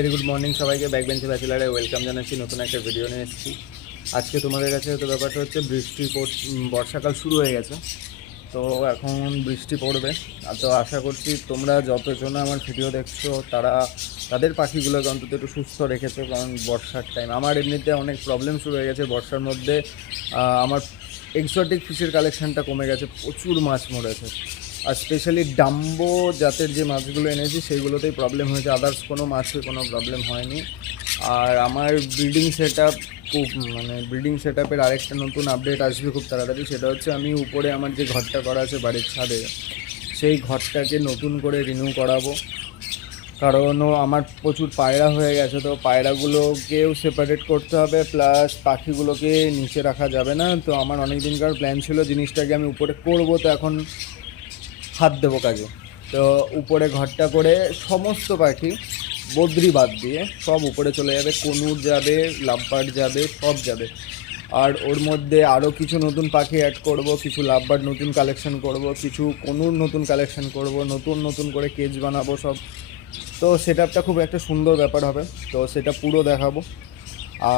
Very good morning সবাইকে। ব্যাকবেঞ্চে ব্যাচেলারে welcome জানাচ্ছি। নতুন একটা ভিডিও নিয়ে এসেছি আজকে তোমাদের কাছে। তো ব্যাপারটা হচ্ছে বর্ষাকাল শুরু হয়ে গেছে, তো এখন বৃষ্টি পড়বে। তো আশা করছি তোমরা যতজন আমার ভিডিও দেখছো তাদের পাখিগুলোকে অন্তত একটু সুস্থ রেখেছো, কারণ বর্ষার টাইম। আমার এমনিতে অনেক প্রবলেম শুরু হয়ে গেছে বর্ষার মধ্যে। আমার এক্সোটিক ফিশের কালেকশানটা কমে গেছে, প্রচুর মাছ মরেছে। আর স্পেশালি ডাম্বো জাতের যে মাছগুলো এনেছি সেইগুলোতেই প্রবলেম হয়েছে, আদার্স কোনো মাছে কোনো প্রবলেম হয়নি। আর আমার ব্রিডিং সেট আপের আরেকটা নতুন আপডেট আসবে খুব তাড়াতাড়ি। সেটা হচ্ছে আমি উপরে আমার যে ঘরটা করা আছে বাড়ির ছাদে, সেই ঘরটাকে নতুন করে রিনিউ করাবো। কারণ আমার প্রচুর পায়রা হয়ে গেছে, তো পায়রাগুলোকেও সেপারেট করতে হবে, প্লাস পাখিগুলোকে নিচে রাখা যাবে না। তো আমার অনেক দিনকার প্ল্যান ছিল জিনিসটাকে আমি উপরে করবো, তো এখন হাত দেবো কাজে। তো উপরে ঘরটা করে সমস্ত পাখি বদ্রি বাদ দিয়ে সব উপরে চলে যাবে। কনুর যাবে, লাভবার্ড যাবে, সব যাবে। আর ওর মধ্যে আরও কিছু নতুন পাখি অ্যাড করব, কিছু লাভবার্ড নতুন কালেকশন করব, কিছু কনুর নতুন কালেকশন করব, নতুন করে কেজ বানাবো সব। তো সেটআপটা খুব একটা সুন্দর ব্যাপার হবে, তো সেটা পুরো দেখাবো।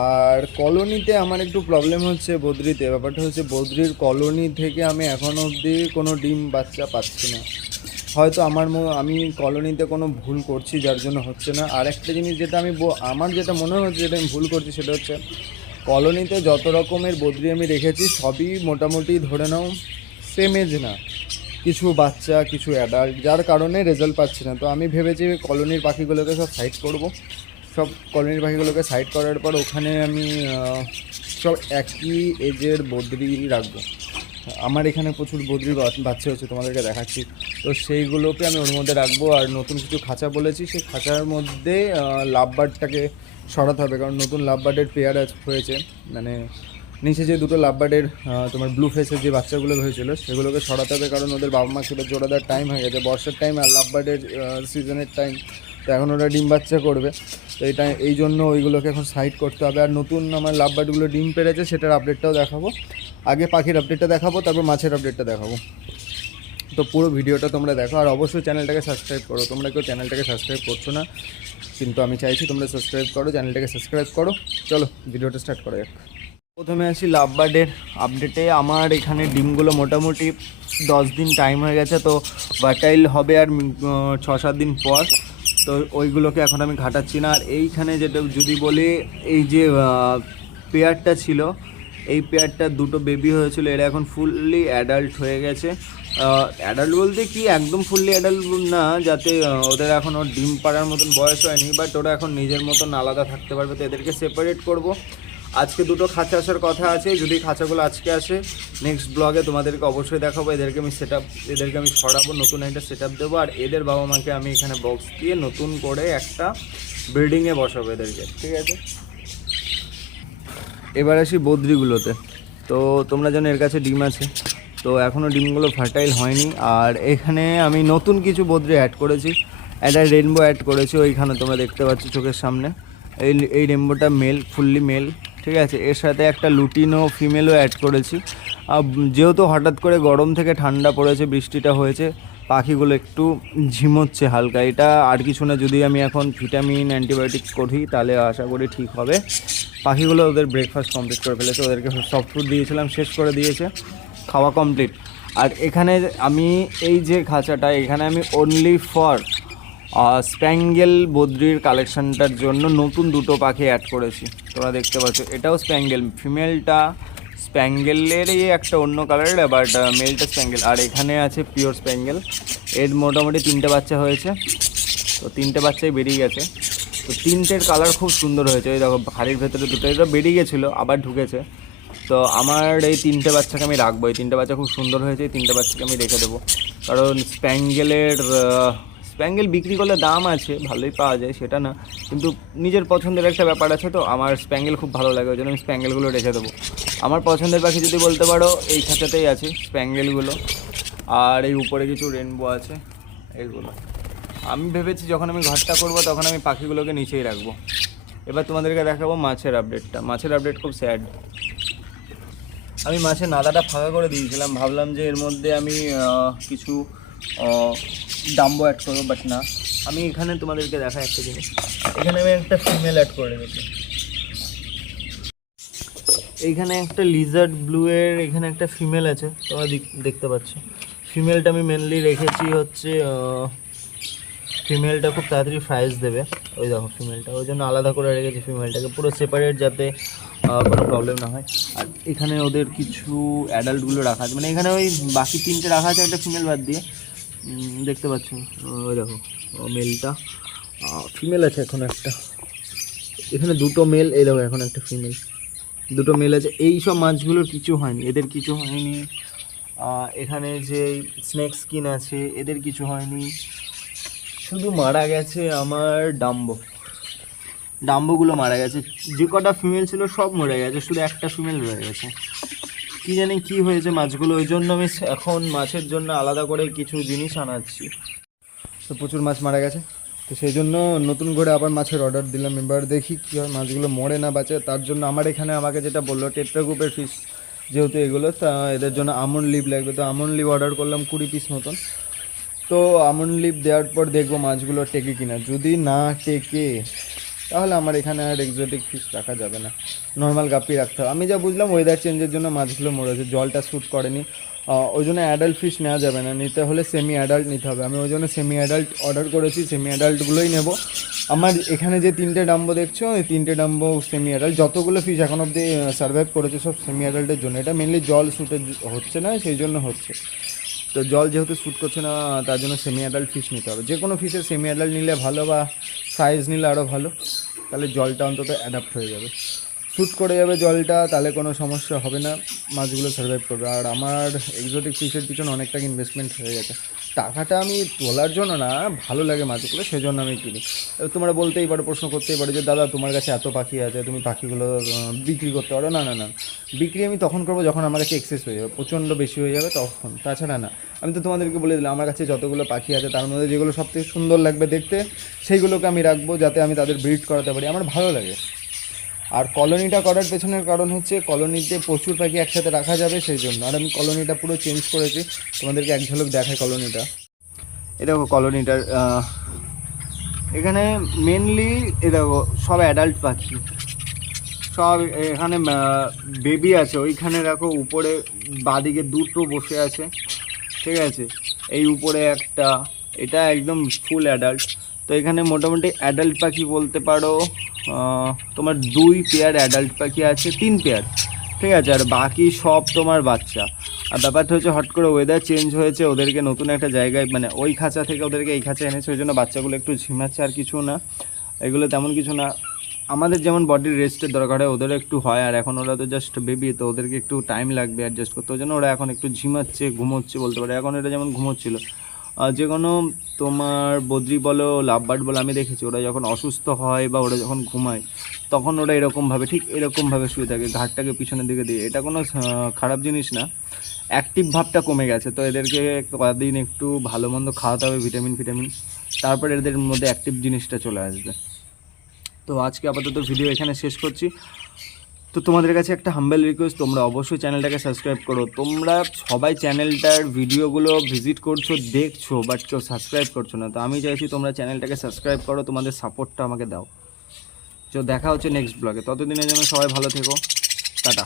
আর কলোনিতে আমার একটু প্রবলেম হচ্ছে বদ্রিতে। ব্যাপারটা হচ্ছে বদ্রির কলোনি থেকে আমি এখনও অবধি কোনো ডিম বাচ্চা পাচ্ছি না। হয়তো আমি কলোনিতে কোনো ভুল করছি যার জন্য হচ্ছে না। আর একটা জিনিস যেটা আমার যেটা মনে হচ্ছে যেটা আমি ভুল করছি, সেটা হচ্ছে কলোনিতে যত রকমের বদ্রি আমি রেখেছি সবই মোটামুটি ধরে নাও সেম এজ না, কিছু বাচ্চা কিছু অ্যাডাল্ট, যার কারণে রেজাল্ট পাচ্ছি না। তো আমি ভেবেছি কলোনির পাখিগুলোকে সব সাইড করব। সব কলোনির পাখিগুলোকে সাইড করার পর ওখানে আমি সব একই এজের বদ্রি রাখবো। আমার এখানে প্রচুর বদ্রির বাচ্চা হচ্ছে, তোমাদেরকে দেখাচ্ছি। তো সেইগুলোকে আমি ওর মধ্যে রাখবো। আর নতুন কিছু খাঁচা বলেছি, সেই খাঁচার মধ্যে লাভবার্ডটাকে সরাতে হবে, কারণ নতুন লাভবার্ডের পেয়ার হয়েছে। মানে নিচে যে দুটো লাভবার্ডের তোমার ব্লু ফেসের যে বাচ্চাগুলো হয়েছিল সেগুলোকে সরাতে হবে, কারণ ওদের বাবা মাকে জোড়া দেওয়ার টাইম হয়ে গেছে। বর্ষার টাইম আর লাভবার্ডের সিজনের টাইম, তো এখন ওরা ডিম বাচ্চা করবে। তো এই জন্য ওইগুলোকে এখন সাইড করতে হবে। আর নতুন আমার লাভবার্ডগুলো ডিম পেড়েছে, সেটার আপডেটটাও দেখাবো। আগে পাখির আপডেটটা দেখাবো, তারপর মাছের আপডেটটা দেখাবো। তো পুরো ভিডিওটা তোমরা দেখো। আর অবশ্যই চ্যানেলটাকে সাবস্ক্রাইব করো। তোমরা কেউ চ্যানেলটাকে সাবস্ক্রাইব করছো না, কিন্তু আমি চাইছি তোমরা সাবস্ক্রাইব করো, চ্যানেলটাকে সাবস্ক্রাইব করো। চলো ভিডিওটা স্টার্ট করা যাক। প্রথমে আসি লাভবার্ডের আপডেটে। আমার এখানে ডিমগুলো মোটামুটি 10 দিন টাইম হয়ে গেছে, তো ভার্টাইল হবে আর 6-7 দিন পর। তো ওইগুলোকে এখন আমি ঘাটাচ্ছি না। আর এইখানে যেটা যদি বলি, এই যে পেয়ারটা ছিল, এই পেয়ারটার দুটো বেবি হয়েছিল, এরা এখন ফুললি অ্যাডাল্ট হয়ে গেছে। অ্যাডাল্ট বলতে কি একদম ফুললি অ্যাডাল্ট না, যাতে ওদের এখনও ডিম পাড়ার মতন বয়স হয়নি, বাট ওরা এখন নিজের মতন আলাদা থাকতে পারবে। তো এদেরকে সেপারেট করব। আজকে দুটো খাঁচা আসার কথা আছে, যদি খাঁচাগুলো আজকে আসে নেক্সট ব্লগে তোমাদেরকে অবশ্যই দেখাবো। এদেরকে আমি সরাবো, নতুন একটা সেট আপ দেবো। আর এদের বাবা মাকে আমি এখানে বক্স দিয়ে নতুন করে একটা ব্রিডিংয়ে বসাবো এদেরকে, ঠিক আছে। এবার আসি বদ্রিগুলোতে। তো তোমরা জানো এর কাছে ডিম আছে, তো এখনও ডিমগুলো ফার্টাইল হয়নি। আর এখানে আমি নতুন কিছু বদ্রি অ্যাড করেছি, একটা রেনবো অ্যাড করেছি। ওইখানে তোমরা দেখতে পাচ্ছ চোখের সামনে, এই রেনবোটা মেল, ফুললি মেল, ঠিক আছে। এর সাথে একটা লুটিনো ফিমেলও অ্যাড করেছি। যেহেতু হঠাৎ করে গরম থেকে ঠান্ডা পড়েছে, বৃষ্টিটা হয়েছে, পাখিগুলো একটু ঝিমোচ্ছে হালকা। এটা আর কিছু না, যদি আমি এখন ভিটামিন অ্যান্টিবায়োটিক করি তাহলে আশা করি ঠিক হবে। পাখিগুলো ওদের ব্রেকফাস্ট কমপ্লিট করে ফেলেছে, ওদেরকে সফট ফুড দিয়েছিলাম, শেষ করে দিয়েছে, খাওয়া কমপ্লিট। আর এখানে আমি এই যে খাঁচাটা, এখানে আমি অনলি ফর স্প্যাঙ্গেল বদ্রির কালেকশানটার জন্য নতুন দুটো পাখি অ্যাড করেছি। তোমরা দেখতে পাচ্ছ, এটাও স্প্যাঙ্গেল, ফিমেলটা স্প্যাঙ্গেলেরই একটা অন্য কালারের, বাট মেলটা স্প্যাঙ্গেল। আর এখানে আছে পিওর স্প্যাঙ্গেল, এর মোটামুটি 3টে বাচ্চা হয়েছে, তো 3টে বাচ্চাই বেরিয়ে গেছে। তো 3টের কালার খুব সুন্দর হয়েছে। ওই দেখো হাড়ির ভেতরে দুটো এটা বেরিয়ে গেছিলো, আবার ঢুকেছে। তো আমার এই 3টে বাচ্চাকে আমি রাখবো। এই 3টে বাচ্চা খুব সুন্দর হয়েছে, এই 3টে বাচ্চাকে আমি রেখে দেবো। কারণ স্প্যাঙ্গেল বিক্রি করলে দাম আছে, ভালোই পাওয়া যায়, সেটা না, কিন্তু নিজের পছন্দের একটা ব্যাপার আছে। তো আমার স্প্যাঙ্গেল খুব ভালো লাগে, ওই জন্য আমি স্প্যাঙ্গেলগুলো রেখে দেবো। আমার পছন্দের পাখি যদি বলতে পারো এই খাঁচাতেই আছে স্প্যাঙ্গেলগুলো। আর এই উপরে কিছু রেনবো আছে, এইগুলো আমি ভেবেছি যখন আমি ঘরটা করব তখন আমি পাখিগুলোকে নিচেই রাখবো। এবার তোমাদেরকে দেখাবো মাছের আপডেটটা। মাছের আপডেট খুব স্যাড। আমি মাছের নাদাটা ফাঁকা করে দিয়েছিলাম, ভাবলাম যে এর মধ্যে আমি কিছু ডাম্বো অ্যাড করবো, বাট না, আমি এখানে তোমাদেরকে দেখাই একটা জিনিস। এখানে আমি একটা ফিমেল অ্যাড করে রেখেছি, এইখানে একটা লিজার্ড ব্লু এর এখানে একটা ফিমেল আছে, তোমরা দেখতে পাচ্ছ। ফিমেলটা আমি মেনলি রেখেছি হচ্ছে ফিমেলটা খুব তাড়াতাড়ি ফ্রাইজ দেবে, ওই দেখো ফিমেলটা, ওই জন্য আলাদা করে রেখেছি ফিমেলটাকে পুরো সেপারেট, যাতে কোনো প্রবলেম না হয়। আর এখানে ওদের কিছু অ্যাডাল্টগুলো রাখা আছে, মানে এখানে ওই বাকি 3টে রাখা আছে একটা ফিমেল বাদ দিয়ে, দেখতে পাচ্ছ। ওই দেখো মেলটা, ফিমেল আছে এখন একটা, এখানে 2টো মেল, এই দেখো এখন একটা ফিমেল, 2টো মেল আছে। এই সব মাছগুলোর কিছু হয়নি, এদের কিছু হয়নি। এখানে যে স্নেক স্কিন আছে এদের কিছু হয়নি, শুধু মারা গেছে আমার ডাম্বোগুলো মারা গেছে। যে কটা ফিমেল ছিল সব মরে গেছে, শুধু একটা ফিমেল রয়ে গেছে। কী জানি কী হয়েছে মাছগুলো, ওই জন্য আমি এখন মাছের জন্য আলাদা করে কিছু জিনিস আনাচ্ছি। তো প্রচুর মাছ মারা গেছে, তো সেই জন্য নতুন করে আবার মাছের অর্ডার দিলাম। এবার দেখি কী হয়, মাছগুলো মরে না বাঁচে। তার জন্য আমার এখানে আমাকে যেটা বললো টেট্রা গ্রুপের ফিশ, যেহেতু এগুলো, তা এদের জন্য আমন্ড লিভ লাগবে, তো আমন্ড লিভ অর্ডার করলাম 20 পিস মতন। তো আমন্ড লিভ দেওয়ার পর দেখবো মাছগুলো টেকে কিনা, যদি না টেকে তাহলে আমার এখানে আর এক্সোটিক ফিশ রাখা যাবে না, নর্মাল গাপ্পি রাখতে হবে। আমি যা বুঝলাম ওয়েদার চেঞ্জের জন্য মাছগুলো মরেছে, জলটা শ্যুট করেনি, ওই জন্য অ্যাডাল্ট ফিশ নেওয়া যাবে না, নিতে হলে সেমি অ্যাডাল্ট নিতে হবে। আমি ওই জন্য সেমি অ্যাডাল্ট অর্ডার করেছি, সেমি অ্যাডাল্টগুলোই নেব। আমার এখানে যে 3টে ডাম্বো দেখছো, এই 3টে ডাম্বো সেমি অ্যাডাল্ট, যতগুলো ফিশ এখন অবধি সার্ভাইভ করেছে সব সেমি অ্যাডাল্টের জন্য। এটা মেনলি জল শ্যুটে হচ্ছে না, সেই জন্য হচ্ছে। তো জল যেহেতু শ্যুট করছে না, তার জন্য সেমি অ্যাডাল্ট ফিশ নিতে হবে। যে কোনো ফিশের সেমি অ্যাডাল্ট নিলে ভালো, বা সাইজ নিলে আরও ভালো, তাহলে জলটা অন্তত অ্যাডাপ্ট হয়ে যাবে, শ্যুট করে যাবে জলটা, তাহলে কোনো সমস্যা হবে না, মাছগুলো সার্ভাইভ করবে। আর আমার এক্সোটিক ফিশের পিছনে অনেক টাকা ইনভেস্টমেন্ট হয়ে গেছে, টাকাটা আমি তোলার জন্য না, ভালো লাগে মাছগুলো সেজন্য আমি কিনি। তোমরা বলতেই পারো, প্রশ্ন করতেই পারো যে দাদা তোমার কাছে এত পাখি আছে, তুমি পাখিগুলো বিক্রি করতে পারো। না না না, বিক্রি আমি তখন করবো যখন আমার কাছে এক্সেস হয়ে যাবে, প্রচণ্ড বেশি হয়ে যাবে তখন, তাছাড়া না। আমি তো তোমাদেরকে বলে দিলাম আমার কাছে যতগুলো পাখি আছে তার মধ্যে যেগুলো সবথেকে সুন্দর লাগবে দেখতে সেইগুলোকে আমি রাখবো, যাতে আমি তাদের ব্রিড করাতে পারি, আমার ভালো লাগে। আর কলোনিটা করার পেছনের কারণ হচ্ছে কলোনিতে প্রচুর পাখি একসাথে রাখা যাবে সেই জন্য। আর আমি কলোনিটা পুরো চেঞ্জ করেছি, তোমাদেরকে এক ঝলক দেখাই কলোনিটা। এ দেখো কলোনিটার, এখানে মেনলি এ দেখো সব অ্যাডাল্ট পাখি, সব এখানে বেবি আছে, ওইখানে দেখো উপরে বাঁদিকে 2টো বসে আছে, ঠিক আছে, এই উপরে একটা, এটা একদম ফুল অ্যাডাল্ট। তো এখানে মোটামুটি অ্যাডাল্ট পাখি বলতে পারো তোমার 2 পেয়ার অ্যাডাল্ট পাখি আছে, 3 পেয়ার, ঠিক আছে, আর বাকি সব তোমার বাচ্চা। আর ব্যাপারটা হচ্ছে হট করে ওয়েদার চেঞ্জ হয়েছে, ওদেরকে নতুন একটা জায়গায়, মানে ওই খাঁচা থেকে ওদেরকে এই খাঁচা এনেছে, ওই জন্য বাচ্চাগুলো একটু ঝিমাচ্ছে, আর কিছু না, এগুলো তেমন কিছু না। আমাদের যেমন বডির রেস্টের দরকার হয় ওদেরও একটু হয়, আর এখন ওরা তো জাস্ট বেবি, তো ওদেরকে একটু টাইম লাগবে অ্যাডজাস্ট করতে, ওই জন্য ওরা এখন একটু ঝিমাচ্ছে, ঘুমোচ্ছে বলতে পারে। এখন এটা যেমন ঘুমোচ্ছিল, যে কোনো তোমার বদ্রি বলো লাভবার্ড বলো, আমি দেখেছি ওরা যখন অসুস্থ হয় বা ওরা যখন ঘুমায় তখন ওরা এরকমভাবে, ঠিক এরকমভাবে শুয়ে থাকে, ঘাটটাকে পিছনের দিকে দিয়ে। এটা কোনো খারাপ জিনিস না, অ্যাক্টিভ ভাবটা কমে গেছে, তো এদেরকে কদিন একটু ভালো মন্দ খাওয়াতে হবে, ভিটামিন, তারপর এদের মধ্যে অ্যাক্টিভ জিনিসটা চলে আসবে। তো আজকে আপাতত ভিডিও এখানে শেষ করছি। তো তোমাদের কাছে একটা হাম্বেল রিকোয়েস্ট, তোমরা অবশ্যই চ্যানেলটাকে সাবস্ক্রাইব করো। তোমরা সবাই চ্যানেলটার ভিডিওগুলো ভিজিট করছো, দেখছো, বাট কেউ সাবস্ক্রাইব করছো না। তো আমি চাইছি তোমরা চ্যানেলটাকে সাবস্ক্রাইব করো, তোমাদের সাপোর্টটা আমাকে দাও। তো দেখা হচ্ছে নেক্সট ব্লগে, ততদিনের জন্য সবাই ভালো থেকো, টাটা।